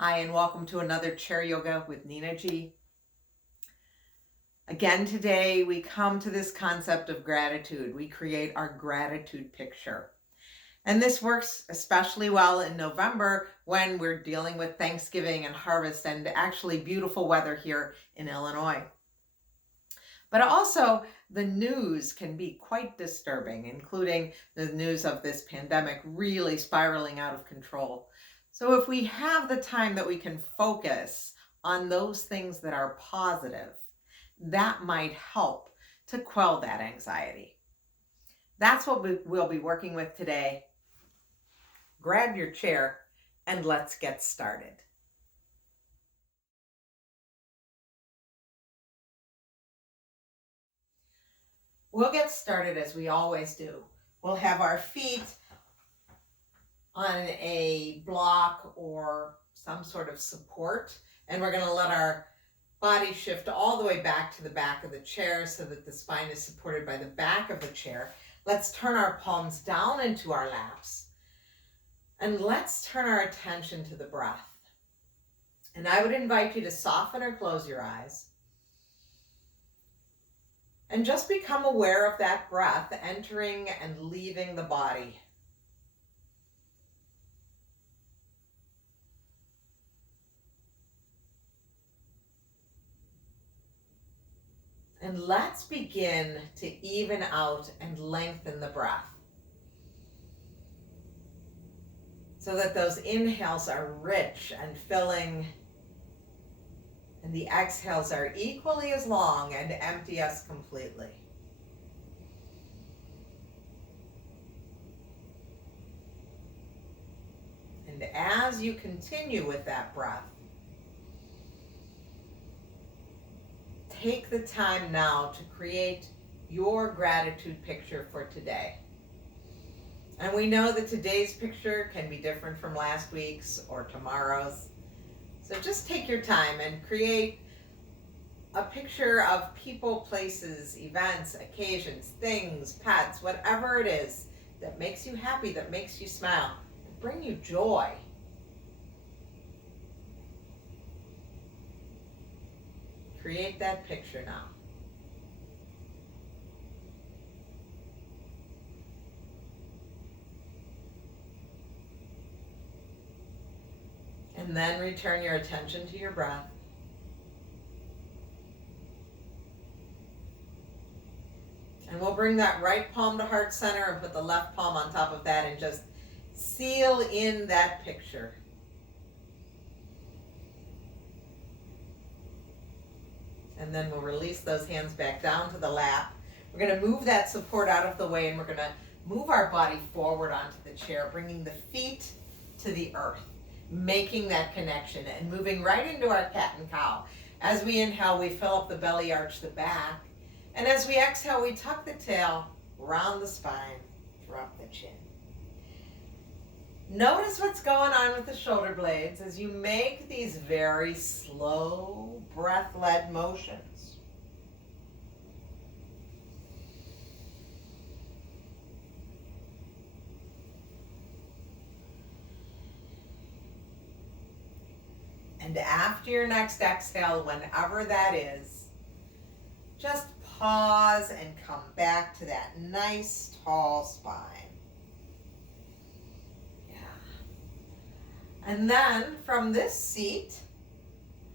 Hi, and welcome to another Chair Yoga with Nina G. Again, today we come to this concept of gratitude. We create our gratitude picture. And this works especially well in November when we're dealing with Thanksgiving and harvest and actually beautiful weather here in Illinois. But also, the news can be quite disturbing, including the news of this pandemic really spiraling out of control. So if we have the time that we can focus on those things that are positive, that might help to quell that anxiety. That's what we'll be working with today. Grab your chair and let's get started. We'll get started as we always do. We'll have our feet on a block or some sort of support, and we're going to let our body shift all the way back to the back of the chair so that the spine is supported by the back of the chair. Let's turn our palms down into our laps, and let's turn our attention to the breath. And I would invite you to soften or close your eyes and just become aware of that breath entering and leaving the body. And let's begin to even out and lengthen the breath so that those inhales are rich and filling, and the exhales are equally as long and empty us completely. And as you continue with that breath, take the time now to create your gratitude picture for today. And we know that today's picture can be different from last week's or tomorrow's. So just take your time and create a picture of people, places, events, occasions, things, pets, whatever it is that makes you happy, that makes you smile, that bring you joy. Create that picture now. And then return your attention to your breath. And we'll bring that right palm to heart center and put the left palm on top of that and just seal in that picture. And then we'll release those hands back down to the lap. We're going to move that support out of the way, and we're going to move our body forward onto the chair, bringing the feet to the earth, making that connection and moving right into our cat and cow. As we inhale, we fill up the belly, arch the back. And as we exhale, we tuck the tail, round the spine, drop the chin. Notice what's going on with the shoulder blades as you make these very slow, breath-led motions. And after your next exhale, whenever that is, just pause and come back to that nice, tall spine. And then from this seat,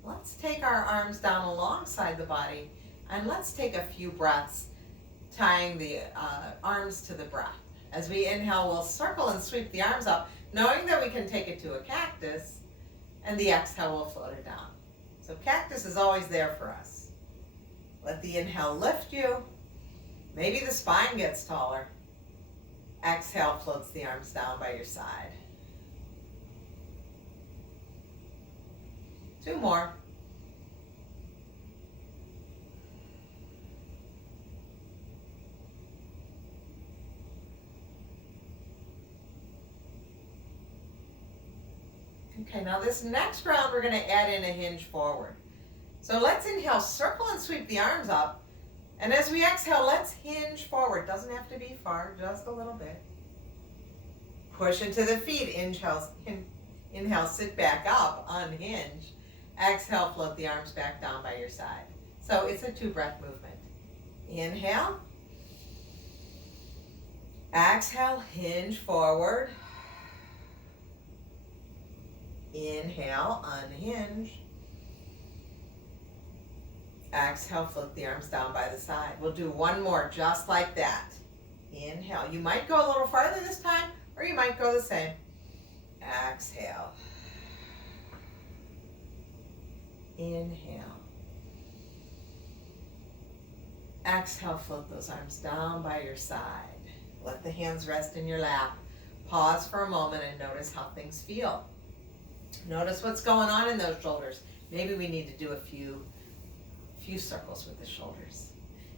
let's take our arms down alongside the body and let's take a few breaths tying the arms to the breath. As we inhale, we'll circle and sweep the arms up, knowing that we can take it to a cactus, and the exhale will float it down. So cactus is always there for us. Let the inhale lift you. Maybe the spine gets taller. Exhale floats the arms down by your side. 2 more. Okay, now this next round we're going to add in a hinge forward. So let's inhale, circle and sweep the arms up. And as we exhale, let's hinge forward. Doesn't have to be far, just a little bit. Push into the feet, Inhale, sit back up, unhinge. Exhale, float the arms back down by your side. So it's a 2-breath movement. Inhale. Exhale, hinge forward. Inhale, unhinge. Exhale, float the arms down by the side. We'll do one more just like that. Inhale. You might go a little farther this time, or you might go the same. Exhale. Inhale. Exhale, float those arms down by your side. Let the hands rest in your lap. Pause for a moment and notice how things feel. Notice what's going on in those shoulders. Maybe we need to do a few circles with the shoulders.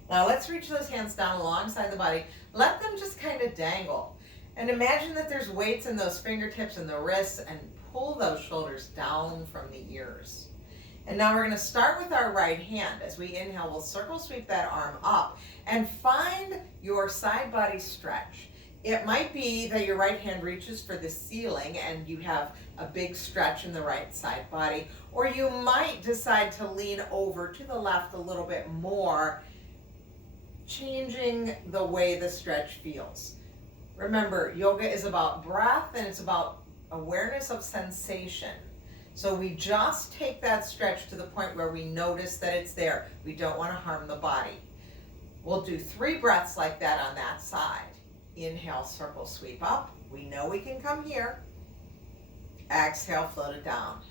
Now let's reach those hands down alongside the body. Let them just kind of dangle. And imagine that there's weights in those fingertips and the wrists, and pull those shoulders down from the ears. And now we're going to start with our right hand. As we inhale, we'll circle sweep that arm up and find your side body stretch. It might be that your right hand reaches for the ceiling and you have a big stretch in the right side body, or you might decide to lean over to the left a little bit more, changing the way the stretch feels. Remember, yoga is about breath and it's about awareness of sensation. So we just take that stretch to the point where we notice that it's there. We don't want to harm the body. We'll do 3 breaths like that on that side. Inhale, circle, sweep up. We know we can come here. Exhale, float it down.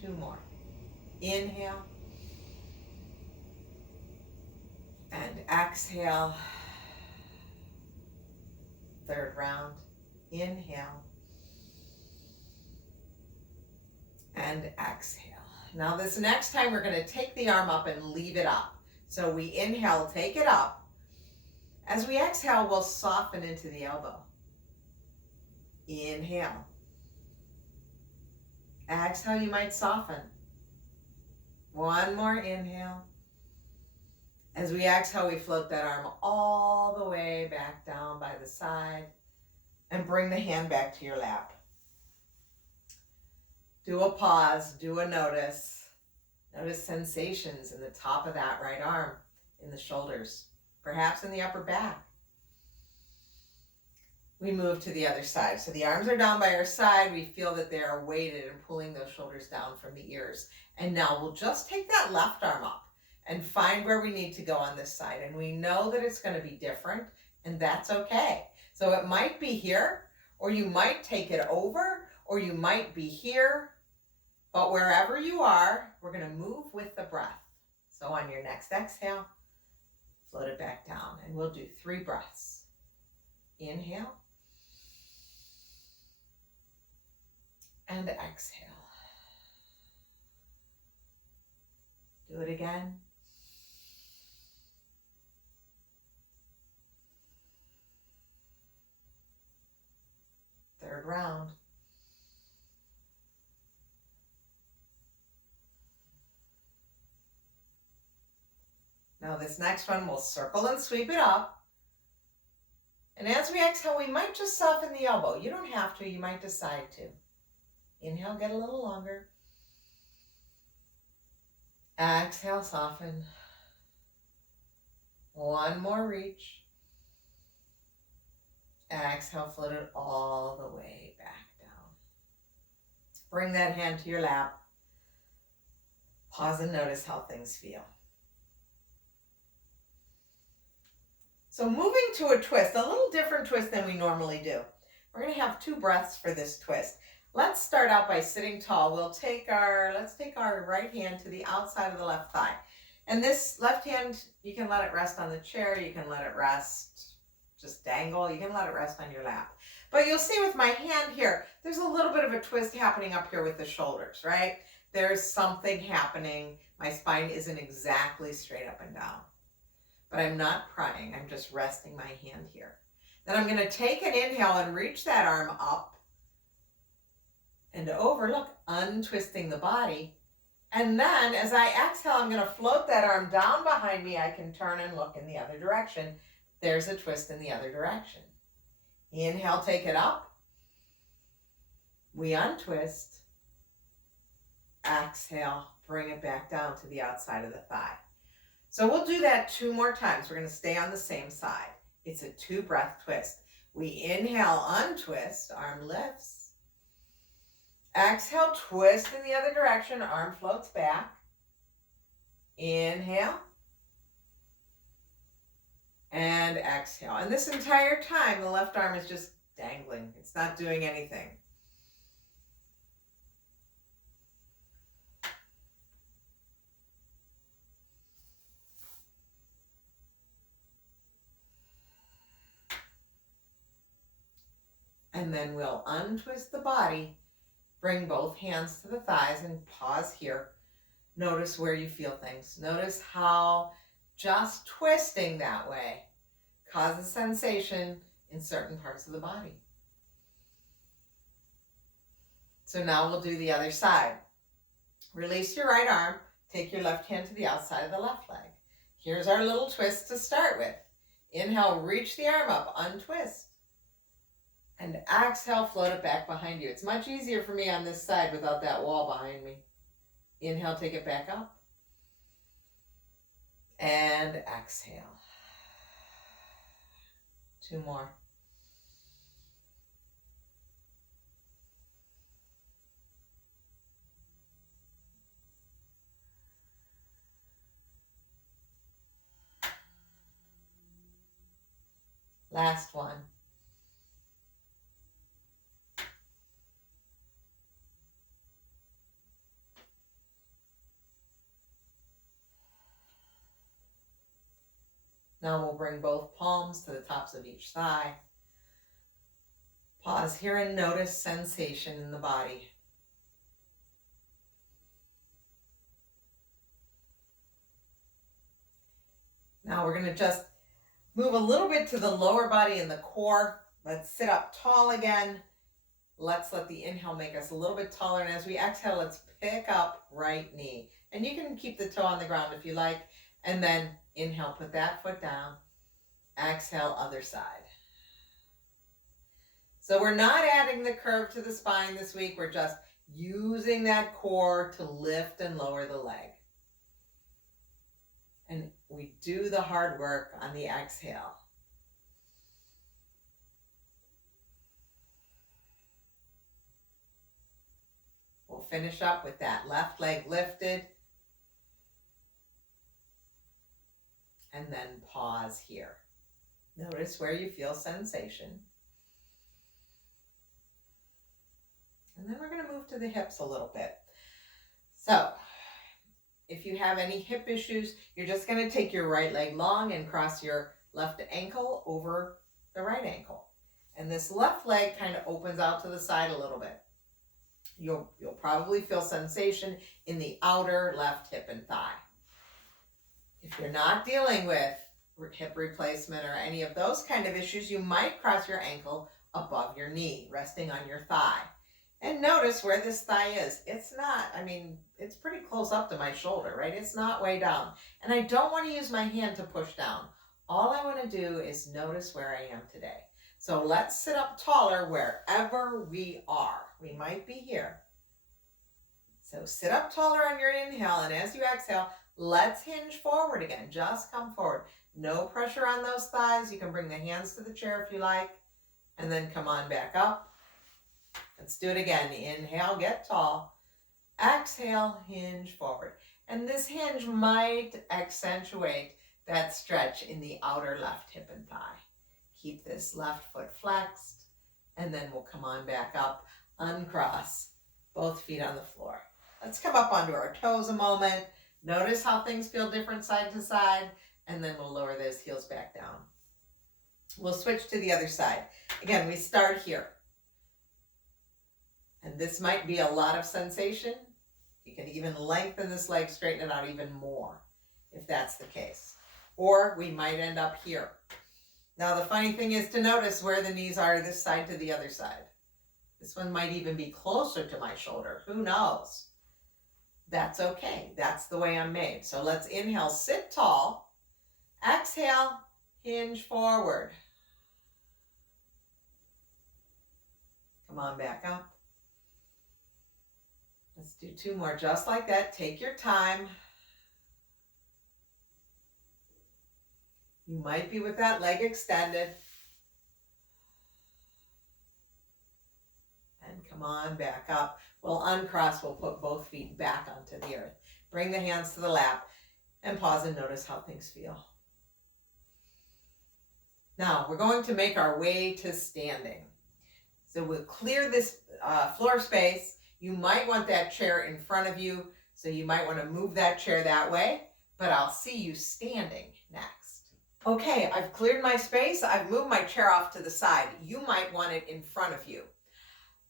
2 more. Inhale. And exhale. 3rd round. Inhale. And exhale. Now this next time we're going to take the arm up and leave it up. So we inhale, take it up. As we exhale, we'll soften into the elbow. Inhale. Exhale, you might soften. 1 more inhale. As we exhale, we float that arm all the way back down by the side and bring the hand back to your lap. Do a pause, do a notice. Notice sensations in the top of that right arm, in the shoulders, perhaps in the upper back. We move to the other side. So the arms are down by our side. We feel that they are weighted and pulling those shoulders down from the ears. And now we'll just take that left arm up and find where we need to go on this side. And we know that it's going to be different, and that's okay. So it might be here, or you might take it over, or you might be here. But wherever you are, we're going to move with the breath. So on your next exhale, float it back down. And we'll do 3 breaths. Inhale. And exhale. Do it again. Third round. Now this next one, we'll circle and sweep it up. And as we exhale, we might just soften the elbow. You don't have to, you might decide to. Inhale, get a little longer. Exhale, soften. 1 more reach. Exhale, float it all the way back down. Bring that hand to your lap. Pause and notice how things feel. So moving to a twist, a little different twist than we normally do. We're going to have 2 breaths for this twist. Let's start out by sitting tall. Let's take our right hand to the outside of the left thigh. And this left hand, you can let it rest on the chair. You can let it rest, just dangle. You can let it rest on your lap. But you'll see with my hand here, there's a little bit of a twist happening up here with the shoulders, right? There's something happening. My spine isn't exactly straight up and down. But I'm not prying, I'm just resting my hand here. Then I'm gonna take an inhale and reach that arm up and over, look, untwisting the body. And then as I exhale, I'm gonna float that arm down behind me. I can turn and look in the other direction. There's a twist in the other direction. Inhale, take it up. We untwist. Exhale, bring it back down to the outside of the thigh. So we'll do that 2 more times. We're going to stay on the same side. It's a 2-breath twist. We inhale, untwist, arm lifts. Exhale, twist in the other direction, arm floats back. Inhale. And exhale. And this entire time, the left arm is just dangling. It's not doing anything. And then we'll untwist the body, bring both hands to the thighs and pause here. Notice where you feel things. Notice how just twisting that way causes sensation in certain parts of the body. So now we'll do the other side. Release your right arm, take your left hand to the outside of the left leg. Here's our little twist to start with. Inhale, reach the arm up, untwist. And exhale, float it back behind you. It's much easier for me on this side without that wall behind me. Inhale, take it back up. And exhale. 2 more. Last one. Now we'll bring both palms to the tops of each thigh. Pause here and notice sensation in the body. Now we're going to just move a little bit to the lower body and the core. Let's sit up tall again. Let's let the inhale make us a little bit taller. And as we exhale, let's pick up right knee. And you can keep the toe on the ground if you like. And then inhale, put that foot down. Exhale, other side. So we're not adding the curve to the spine this week. We're just using that core to lift and lower the leg. And we do the hard work on the exhale. We'll finish up with that left leg lifted. And then pause here. Notice where you feel sensation. And then we're going to move to the hips a little bit. So, if you have any hip issues, you're just going to take your right leg long and cross your left ankle over the right ankle. And this left leg kind of opens out to the side a little bit. You'll probably feel sensation in the outer left hip and thigh. If you're not dealing with hip replacement or any of those kind of issues, you might cross your ankle above your knee, resting on your thigh. And notice where this thigh is. It's not, it's pretty close up to my shoulder, right? It's not way down. And I don't want to use my hand to push down. All I want to do is notice where I am today. So let's sit up taller wherever we are. We might be here. So sit up taller on your inhale, and as you exhale, let's hinge forward again. Just come forward. No pressure on those thighs. You can bring the hands to the chair if you like, and then come on back up. Let's do it again. Inhale, get tall. Exhale, hinge forward. And this hinge might accentuate that stretch in the outer left hip and thigh. Keep this left foot flexed, and then we'll come on back up, uncross, both feet on the floor. Let's come up onto our toes a moment. Notice how things feel different side to side, and then we'll lower those heels back down. We'll switch to the other side. Again, we start here. And this might be a lot of sensation. You can even lengthen this leg, straighten it out even more if that's the case. Or we might end up here. Now the funny thing is to notice where the knees are this side to the other side. This one might even be closer to my shoulder. Who knows? That's okay. That's the way I'm made. So let's inhale, sit tall. Exhale, hinge forward. Come on back up. Let's do 2 more just like that. Take your time. You might be with that leg extended. And come on back up. We'll uncross. We'll put both feet back onto the earth. Bring the hands to the lap and pause and notice how things feel. Now we're going to make our way to standing. So we'll clear this floor space. You might want that chair in front of you, so you might want to move that chair that way, but I'll see you standing next. Okay, I've cleared my space. I've moved my chair off to the side. You might want it in front of you.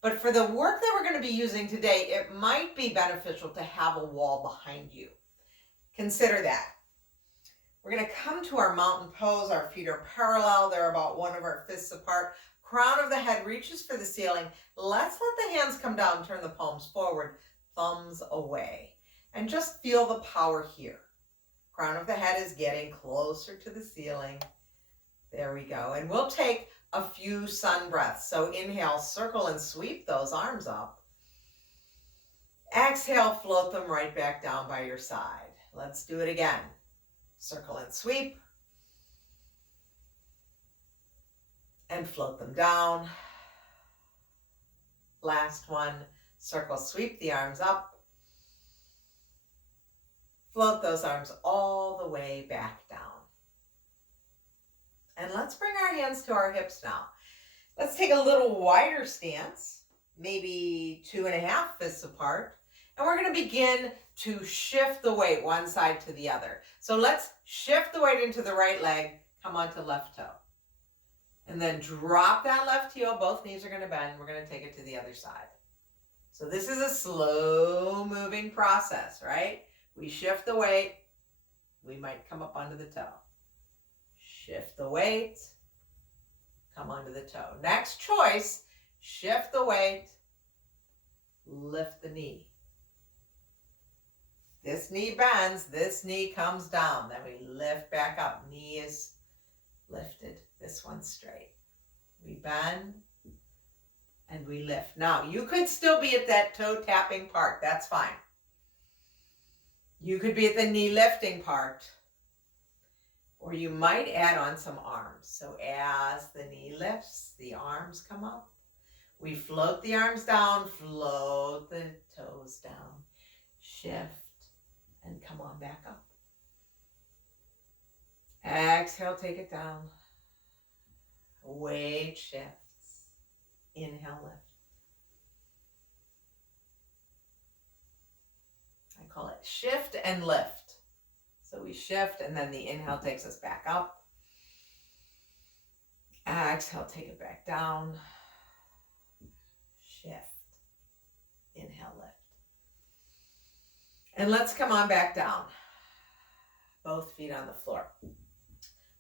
But for the work that we're going to be using today, it might be beneficial to have a wall behind you. Consider that. We're going to come to our mountain pose. Our feet are parallel. They're about 1 of our fists apart. Crown of the head reaches for the ceiling. Let's let the hands come down, turn the palms forward, thumbs away. And just feel the power here. Crown of the head is getting closer to the ceiling. There we go. And we'll take a few sun breaths. So inhale, circle and sweep those arms up. Exhale, float them right back down by your side. Let's do it again. Circle and sweep. And float them down. Last one, circle, sweep the arms up. Float those arms all the way back down. And let's bring our hands to our hips now. Let's take a little wider stance, maybe 2.5 fists apart. And we're going to begin to shift the weight one side to the other. So let's shift the weight into the right leg, come onto left toe. And then drop that left heel. Both knees are going to bend. We're going to take it to the other side. So this is a slow moving process, right? We shift the weight. We might come up onto the toe. Shift the weight. Come onto the toe. Next choice, shift the weight. Lift the knee. This knee bends. This knee comes down. Then we lift back up. Knee is lifted. This one's straight. We bend and we lift. Now, you could still be at that toe tapping part. That's fine. You could be at the knee lifting part. Or you might add on some arms. So as the knee lifts, the arms come up. We float the arms down, float the toes down, shift, and come on back up. Exhale, take it down. Weight shifts. Inhale, lift. I call it shift and lift. So we shift and then the inhale takes us back up. Exhale, take it back down. Shift. Inhale, lift. And let's come on back down. Both feet on the floor.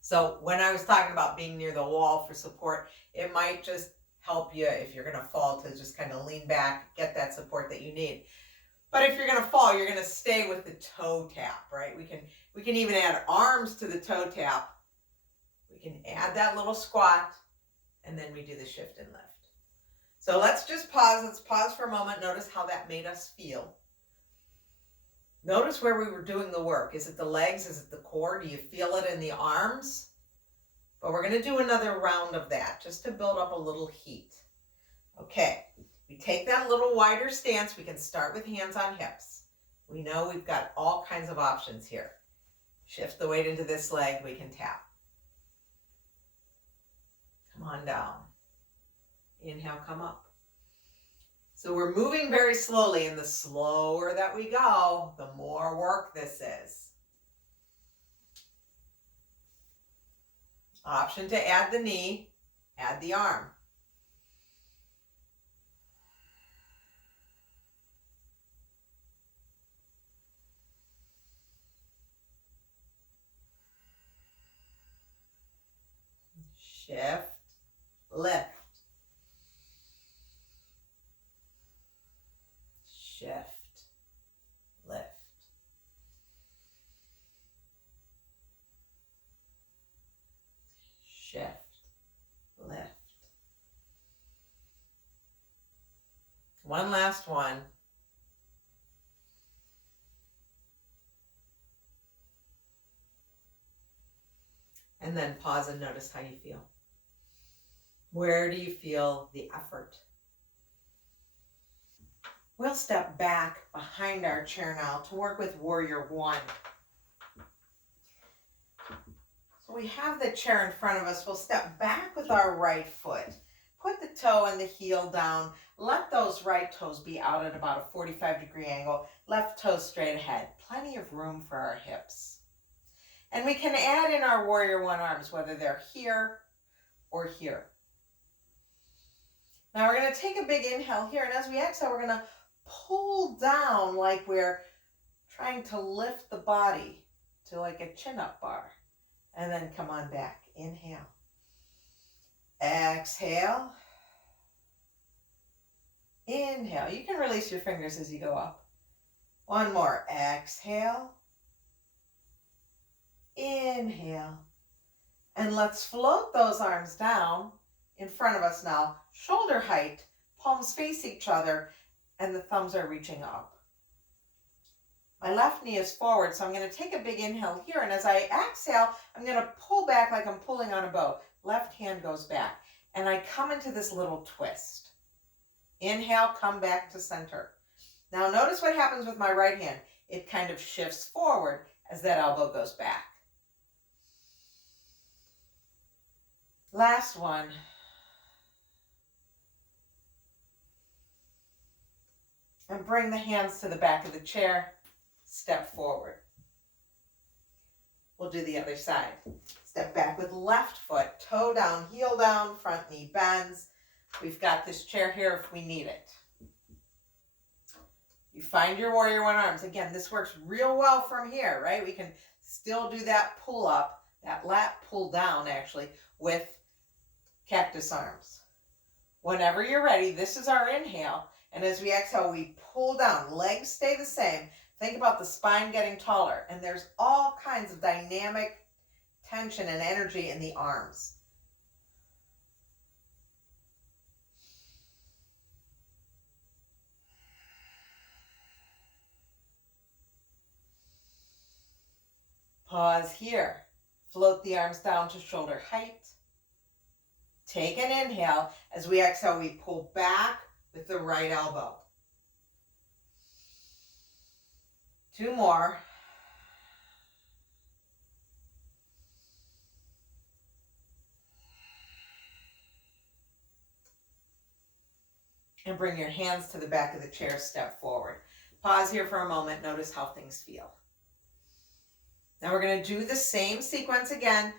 So when I was talking about being near the wall for support, it might just help you if you're going to fall to just kind of lean back, get that support that you need. But if you're going to fall, you're going to stay with the toe tap, right? We can even add arms to the toe tap. We can add that little squat, and then we do the shift and lift. So let's just pause. Let's pause for a moment. Notice how that made us feel. Notice where we were doing the work. Is it the legs? Is it the core? Do you feel it in the arms? But we're going to do another round of that just to build up a little heat. Okay, we take that little wider stance. We can start with hands on hips. We know we've got all kinds of options here. Shift the weight into this leg. We can tap. Come on down. Inhale, come up. So we're moving very slowly, and the slower that we go, the more work this is. Option to add the knee, add the arm. Shift, lift. Shift, lift. Shift, lift. One last one. And then pause and notice how you feel. Where do you feel the effort? We'll step back behind our chair now to work with Warrior One. So we have the chair in front of us. We'll step back with our right foot. Put the toe and the heel down. Let those right toes be out at about a 45-degree angle. Left toe straight ahead. Plenty of room for our hips. And we can add in our Warrior One arms, whether they're here or here. Now we're going to take a big inhale here, and as we exhale, we're going to pull down like we're trying to lift the body to like a chin-up bar. And then come on back. Inhale. Exhale. Inhale. You can release your fingers as you go up. One more. Exhale. Inhale. And let's float those arms down in front of us now. Shoulder height. Palms face each other. And the thumbs are reaching up. My left knee is forward, so I'm going to take a big inhale here. And as I exhale, I'm going to pull back like I'm pulling on a bow. Left hand goes back. And I come into this little twist. Inhale, come back to center. Now notice what happens with my right hand. It kind of shifts forward as that elbow goes back. Last one. And bring the hands to the back of the chair. Step forward. We'll do the other side. Step back with left foot, toe down, heel down, front knee bends. We've got this chair here if we need it. You find your Warrior One arms. Again, this works real well from here, right? We can still do that pull up, that lat pull down actually, with cactus arms. Whenever you're ready, this is our inhale. And as we exhale, we pull down. Legs stay the same. Think about the spine getting taller, and there's all kinds of dynamic tension and energy in the arms. Pause here. Float the arms down to shoulder height. Take an inhale. As we exhale, we pull back with the right elbow. Two more. And bring your hands to the back of the chair, step forward. Pause here for a moment, notice how things feel. Now we're going to do the same sequence again,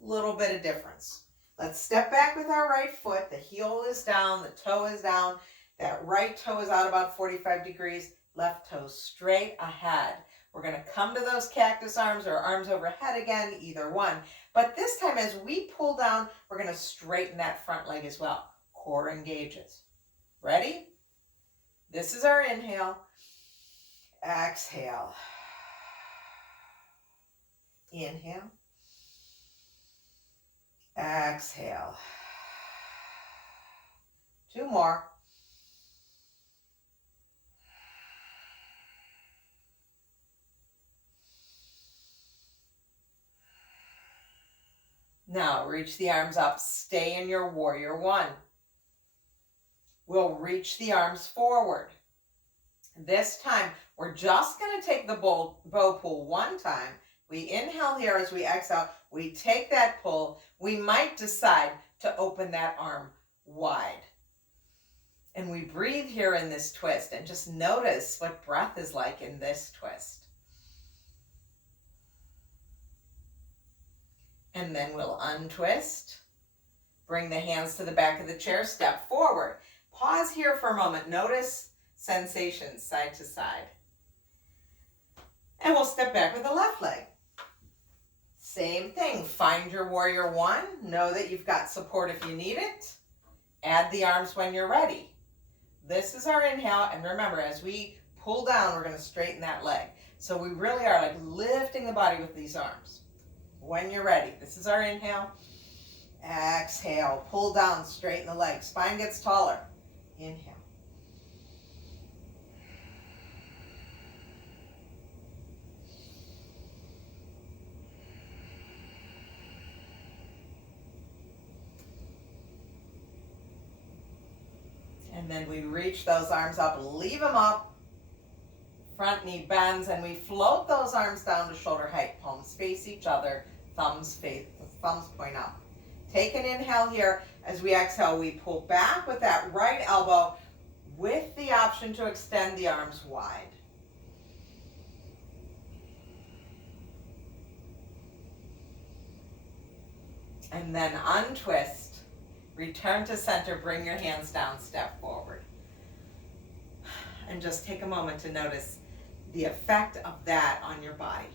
little bit of difference. Let's step back with our right foot, the heel is down, the toe is down, that right toe is out about 45 degrees, left toe straight ahead. We're going to come to those cactus arms or arms overhead again, either one. But this time as we pull down, we're going to straighten that front leg as well. Core engages. Ready? This is our inhale. Exhale. Inhale. Exhale. Two more. Now reach the arms up. Stay in your Warrior One. We'll reach the arms forward. This time, we're just going to take the bow pull one time. We inhale here as we exhale. We take that pull. We might decide to open that arm wide. And we breathe here in this twist and just notice what breath is like in this twist. And then we'll untwist. Bring the hands to the back of the chair, step forward. Pause here for a moment. Notice sensations side to side. And we'll step back with the left leg. Same thing. Find your Warrior One. Know that you've got support if you need it. Add the arms when you're ready. This is our inhale. And remember, as we pull down, we're going to straighten that leg. So we really are like lifting the body with these arms. When you're ready, this is our inhale. Exhale. Pull down, straighten the leg. Spine gets taller. Inhale. And then we reach those arms up, leave them up. Front knee bends, and we float those arms down to shoulder height. Palms face each other, thumbs point up. Take an inhale here. As we exhale, we pull back with that right elbow with the option to extend the arms wide. And then untwist, return to center, bring your hands down, step forward. And just take a moment to notice the effect of that on your body.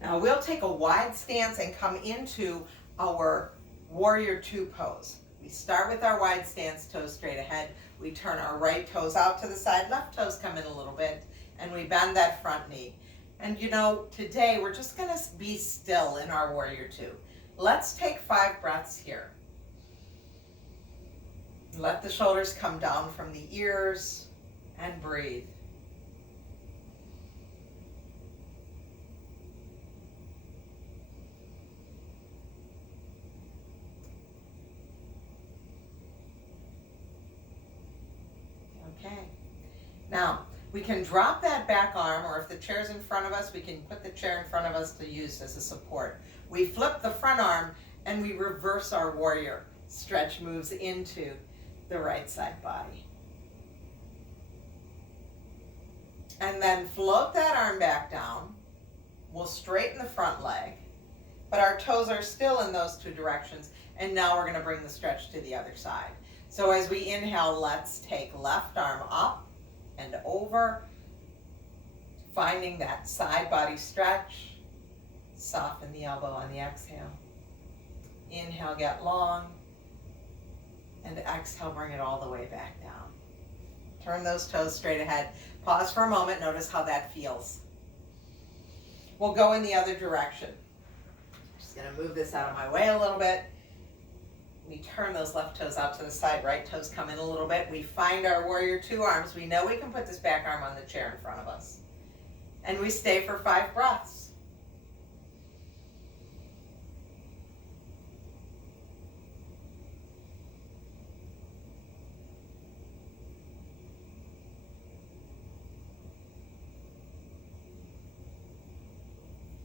Now we'll take a wide stance and come into our warrior two pose. We start with our wide stance, toes straight ahead. We turn our right toes out to the side, left toes come in a little bit, and we bend that front knee. And you know, today we're just gonna be still in our warrior two. Let's take 5 breaths here. Let the shoulders come down from the ears and breathe. Okay. Now, we can drop that back arm, or if the chair's in front of us, we can put the chair in front of us to use as a support. We flip the front arm and we reverse our warrior. Stretch moves into the right side body. And then float that arm back down. We'll straighten the front leg, but our toes are still in those two directions. And now we're going to bring the stretch to the other side. So as we inhale, let's take left arm up and over, finding that side body stretch. Soften the elbow on the exhale. Inhale, get long, and exhale, bring it all the way back down. Turn those toes straight ahead. Pause for a moment, notice how that feels. We'll go in the other direction. Just gonna move this out of my way a little bit. We turn those left toes out to the side, right toes come in a little bit. We find our warrior two arms. We know we can put this back arm on the chair in front of us. And we stay for 5 breaths.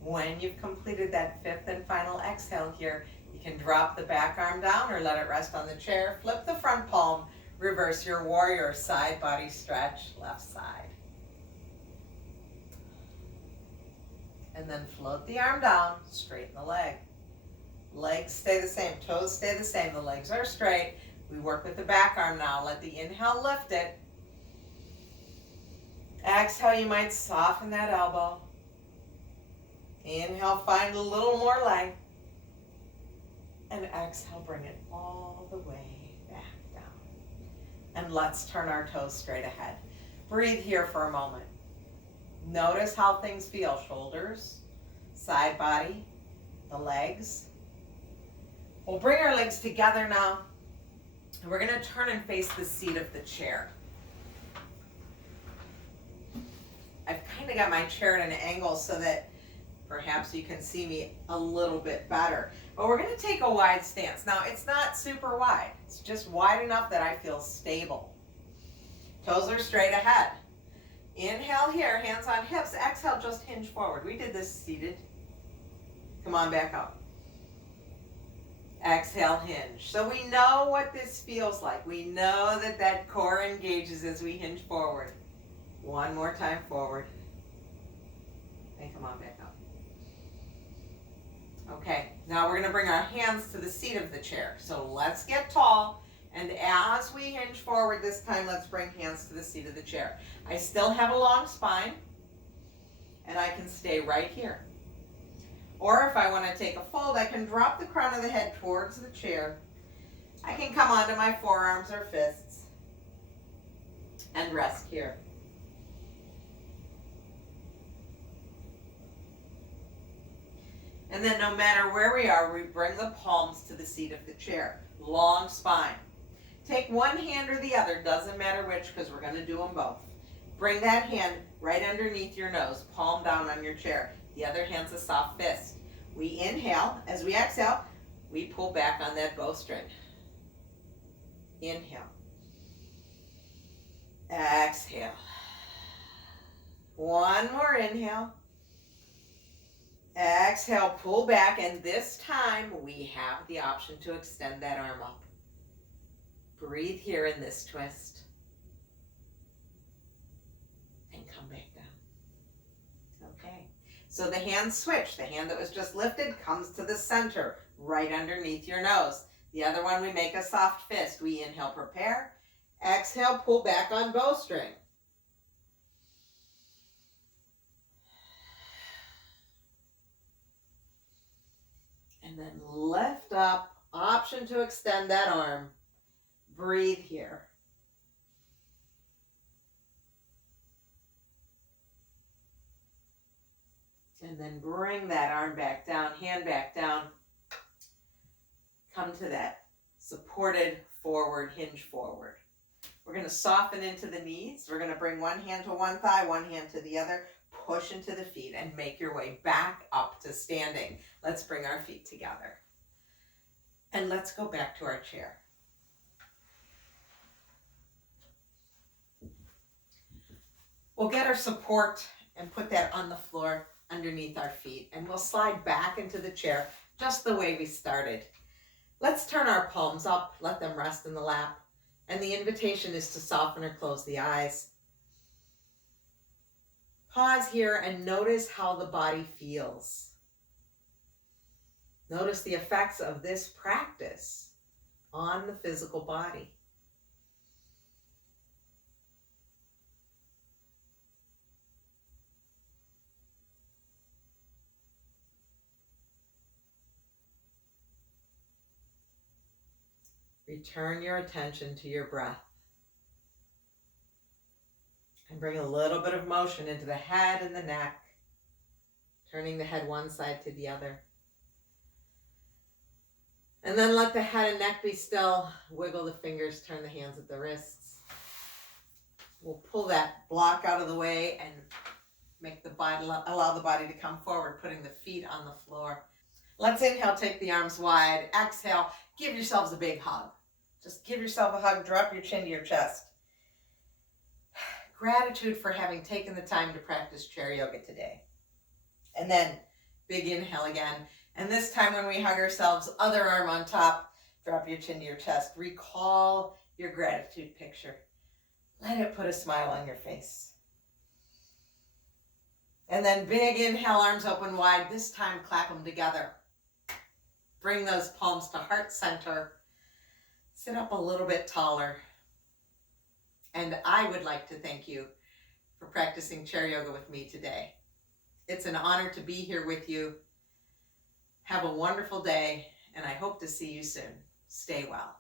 When you've completed that 5th and final exhale here, you can drop the back arm down or let it rest on the chair. Flip the front palm, reverse your warrior, side body stretch, left side. And then float the arm down, straighten the leg. Legs stay the same, toes stay the same, the legs are straight. We work with the back arm now. Let the inhale lift it. Exhale, you might soften that elbow. Inhale, find a little more length. And exhale, bring it all the way back down. And let's turn our toes straight ahead. Breathe here for a moment. Notice how things feel. Shoulders, side body, the legs. We'll bring our legs together now. And we're going to turn and face the seat of the chair. I've kind of got my chair at an angle so that perhaps you can see me a little bit better. But we're going to take a wide stance. Now, it's not super wide. It's just wide enough that I feel stable. Toes are straight ahead. Inhale here, hands on hips. Exhale, just hinge forward. We did this seated. Come on, back up. Exhale, hinge. So we know what this feels like. We know that that core engages as we hinge forward. One more time forward. And come on, back up. Okay, now we're going to bring our hands to the seat of the chair. So let's get tall, and as we hinge forward this time, let's bring hands to the seat of the chair. I still have a long spine, and I can stay right here. Or if I want to take a fold, I can drop the crown of the head towards the chair. I can come onto my forearms or fists and rest here. And then no matter where we are, we bring the palms to the seat of the chair. Long spine. Take one hand or the other, doesn't matter which, because we're going to do them both. Bring that hand right underneath your nose, palm down on your chair. The other hand's a soft fist. We inhale. As we exhale, we pull back on that bowstring. Inhale. Exhale. One more inhale. Exhale, pull back, and this time we have the option to extend that arm up. Breathe here in this twist. And come back down. Okay, so the hands switch. The hand that was just lifted comes to the center, right underneath your nose. The other one, we make a soft fist. We inhale, prepare. Exhale, pull back on bowstring. And then lift up, option to extend that arm. Breathe here. And then bring that arm back down, hand back down. Come to that supported forward, hinge forward. We're going to soften into the knees. We're going to bring one hand to one thigh, one hand to the other. Push into the feet and make your way back up to standing. Let's bring our feet together. And let's go back to our chair. We'll get our support and put that on the floor underneath our feet. And we'll slide back into the chair just the way we started. Let's turn our palms up, let them rest in the lap. And the invitation is to soften or close the eyes. Pause here and notice how the body feels. Notice the effects of this practice on the physical body. Return your attention to your breath. And bring a little bit of motion into the head and the neck, turning the head one side to the other. And then let the head and neck be still. Wiggle the fingers, turn the hands at the wrists. We'll pull that block out of the way and make the body, allow the body to come forward, putting the feet on the floor. Let's inhale, take the arms wide. Exhale, give yourselves a big hug. Just give yourself a hug, drop your chin to your chest. Gratitude for having taken the time to practice chair yoga today. And then big inhale again. And this time when we hug ourselves, other arm on top, drop your chin to your chest. Recall your gratitude picture. Let it put a smile on your face. And then big inhale, arms open wide. This time clap them together. Bring those palms to heart center. Sit up a little bit taller. And I would like to thank you for practicing chair yoga with me today. It's an honor to be here with you. Have a wonderful day, and I hope to see you soon. Stay well.